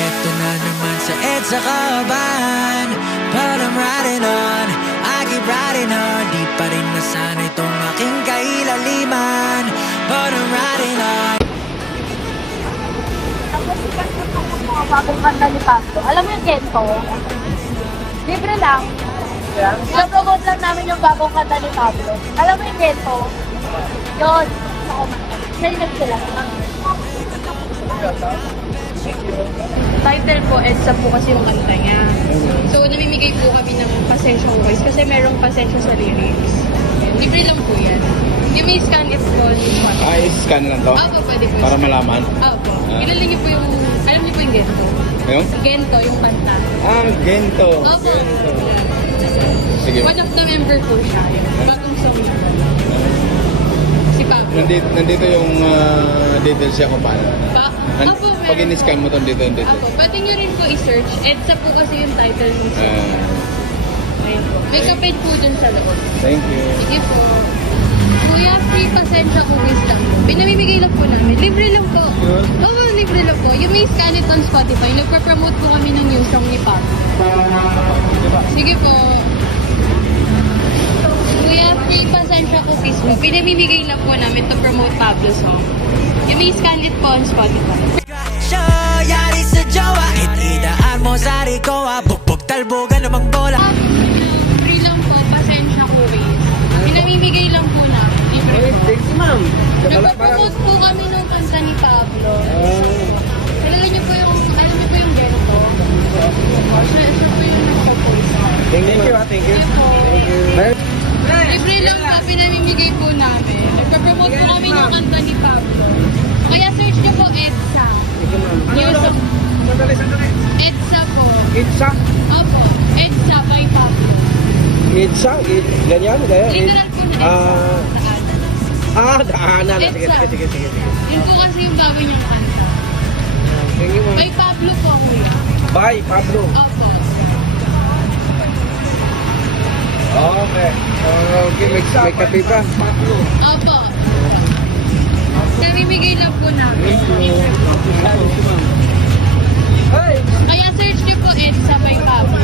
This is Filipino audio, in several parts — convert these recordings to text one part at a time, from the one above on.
Eto na naman sa EDSA Kaban, but I'm riding on, I keep riding on. Di pa rin nasanay itong aking kailaliman, but I'm riding on. Tapos sikat ko itong mga bagong kanta ni Pablo. Alam mo yung Gento? Libre lang. Napromote lang namin yung bagong kanta ni Pablo. Alam mo yung Gento? Yun. Nalilag sila. Title po, EDSA po kasi yung kanta niya. So, namimigay po kami ng pasensya voice kasi merong pasensya sa lyrics. Libre lang po yan. Hindi may scan if po. I-scan lang to? Opo, pwede po. Para malaman? Opo. Kilala niyo po yung, alam niyo po yung Gento? Yung? Gento, yung kanta. Gento. Opo. Sige. One of the member po siya. Bagong song niya. Si Pablo. Nandito yung details siya kung paano. Opo, Pag in-scan mo to, dito yung details. Opo, pwede niyo rin po i-search. EDSA po kasi yung title ng song. Ayun po. May kapit po dun sa loob. Thank you. Sige po. Kuya, free pasensya kung wisdom. Pinamimigay lang po namin. Libre lang po. Oo, libre lang po. You may scan it on Spotify. Nagpa-promote po kami ng new song ni Pablo. Sige po. Kuya, free pasensya cookies po. Pinamimigay lang po namin to promote Pablo song. You may scan it po on Spotify. Siya, yari sa jowa, itidaan mo sa rikoa, bugbog talbogan namang bola. Free lang po, pasensya cookies. Pinamimigay lang po namin. Thank you, ma'am. Nagpa-promote po kami ng kanta ni Pablo. Talaga niyo po yung, alam niyo po yung Gento? Siya po yung nagpo-post. Thank you. Thank you. Libre lang po, pinamimigay po namin. Nagpa-promote po kami ng kanta ni Pablo. Kaya search niyo po EDSA. New song. EDSA po. Itsa? Opo, EDSA by Pablo. Itsa? Ganyan? Literal po na EDSA. Daanan. Sige. Yun po kasi yung gawin niyong kanta. Thank you, ma'am. By Pablo po, kuya. Bye, Pablo. Opo. Okay. May kape pa. Opo. Namimigay lang po namin. Kaya search niyo po EDSA by Pablo.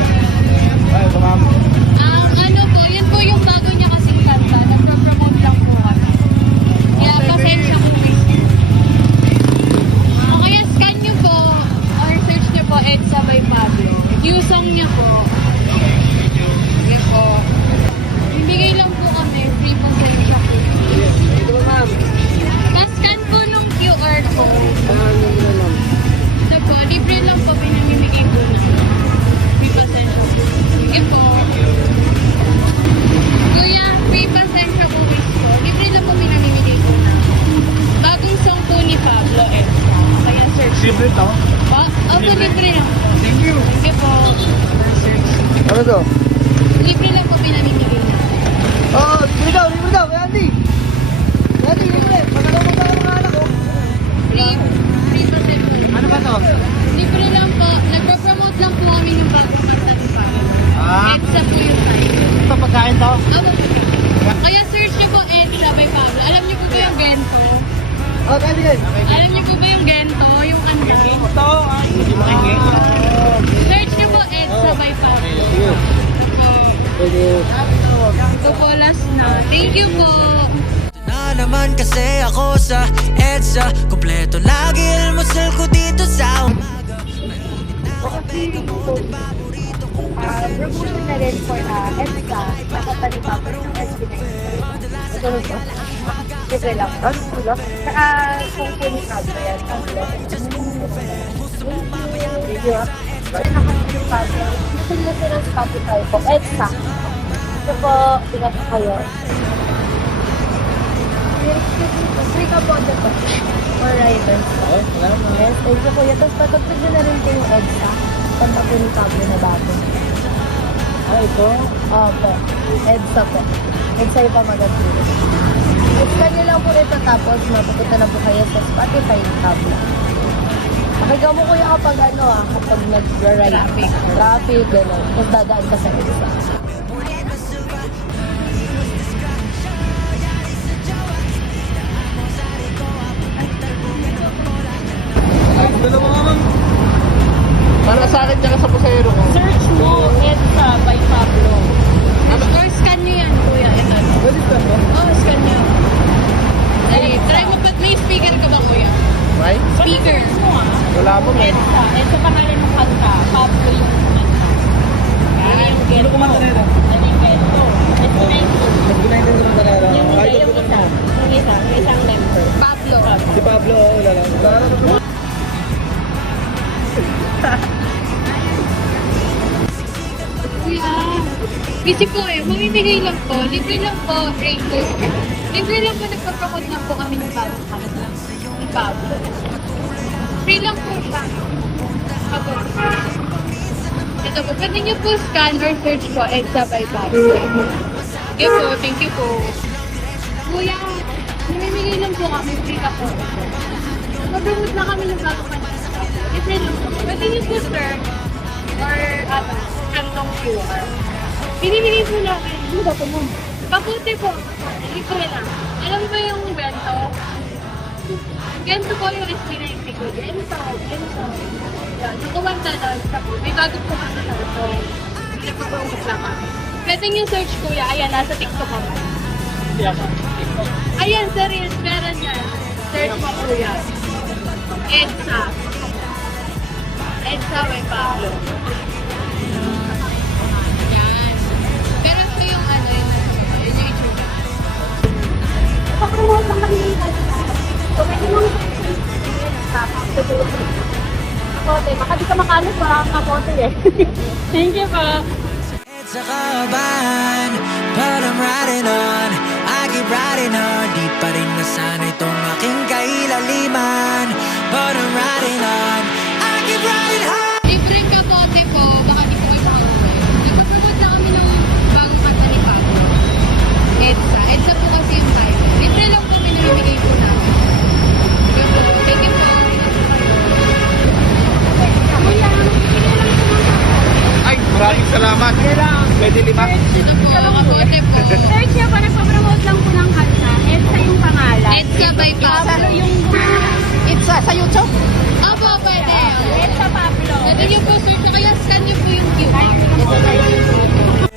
Ano po, yun po yung bago niya kasing kanta. Nagpo-promote lang po kami. Kaya pasensya ko please. O kaya scan niyo po or search niyo po EDSA by Pablo. Yung song niya po. Sige po. Bibigay lang po kami. Free po sa siya po. Pa-scan po nung QR code. Ito po, libre lang po. Pinamimigay po na. Free pasensya. Sige po. Kuya, free pasensya po wish po. Libre lang po pinamimigay po na. Bagong song po ni Pablo EDSA. Kaya search. Libre to? Opo, libre lang po. Thank you. Sige po. Ano to? Libre lang po pinamimigay na. Libre daw, kaya Andy. Libre. Magkakaroon mo tayo mga anak ko. Free pasensya. Ano ba to? Libre lang po. Nagpo-promote lang po kami ng bagong kanta ni Pablo. Ah. EDSA po yung title. Ito pagkain to? Opo. Kaya search niyo po EDSA by Pablo. Alam niyo po ba yung Gento? Sige. Alam niyo po ba yung Gento? Yung kanta? Ito, hindi makingin. Search niyo po EDSA by Pablo. Ito po last na. Thank you po. Na naman kasi ako sa EDSA, kompleto lagi almusal ko dito sa umaga. Promotion na rin for EDSA. Nakata ni Pablo ng SB9. Ito rin po. Libre lang. Saka kung po ni Pablo yan. Ang video. Nakakita ni Pablo. Gusto nyo sa Spotify po. EDSA. Ito po, bigat kayo. Free ka po dito. For riders. Yes, thank you kuya. Tapos patagpag nyo na rin po yung EDSA. Kanta po ni Pablo na bago. Ito? Opo. EDSA po. EDSA yung pamagat po. I-scan nyo lang po ito tapos mapupunta na po kayo sa Spotify ng Pablo. Pakigaw mo kuya kapag kapag nag-ride. Traffic, gano'n. Tapos dadaan ka sa EDSA. Dalawa nga, ma'am. sa akin tsaka sa pusero ko. Search mo EDSA by Pablo. Or scan nyo yan, kuya. Ito. Pwede ka ba? Oh, scan nyo. Dali, try mo pa. May speaker ka ba, kuya? May? Speaker. Wala mo may. EDSA pangalan ng kanta. Pablo yung kanta. Ano yung Ano gento? kumanta na ito? Ano yung gento? Instrumento. Mas ginahin din naman na ito. Yung Ay, yung isa. Yung isa. Yung isang member. Pablo. Si Pablo, wala lang. Wala lang. Kuya. Busy po eh. Mamimigay lang po. Libre lang po. Rainbow. Libre lang po. Nagpapromote lang po kami ng bagong kanta. Ni Pablo. Free lang po siya. Ako. Ito po. Pwede niyo po scan or search po EDSA by Pablo. Thank you po. Thank you po. Kuya. Namimigay lang po kami. Free ka po. Mag-promote lang kami ng bagong kanta. Libre lang po. Pwede niyo po search or kantong QR. Binibigay po namin. Ano ba po mo? Paputi po. Libre lang. Alam mo ba yung bento? Ganito po yung SB90 ko. Ganito. Yan. Yung kumanta doon. Tapos may bago po kami na ito. Pinagpapausap lang kami. Pwede yung search kuya. Ayan, nasa TikTok ako. Ayan, sa Reels. Meron yan. Search mo kuya. EDSA. EDSA by Pablo. Yan. Pero ito yung ano, yun yung YouTube. Papromote lang kami ng kanta. So, pwede mo kapote. Baka di ka makalas, wala kang kapote eh. Thank you po. It's a kaban, but I'm riding on. I keep riding on. Di pa rin nasanay itong aking kailaliman, but I'm riding on. I keep riding hard. Libreng kapote po, baka di ko kayo makakapay. Nagpapromote na kami ng bagong kanta ni Pablo. EDSA. EDSA po kasi yung title. Libre lang po pinamimigay po namin. Yun po. Thank you po. Kuya, Ay, maraming salamat. Pwede lima. ito po, kapote po. Search niya pa, nagpapromote lang po ng kanta. EDSA yung pangalan. EDSA by Pablo. Yung It's sa YouTube? Opo, pwede. EDSA Pablo. Pwede niyo po search na kaya scan niyo po yung QR.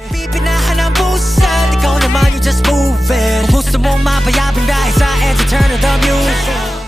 Pipinahan ang puset, ikaw naman you just move it. Kung gusto mong mapayapin dahil sa edge, turn of the music.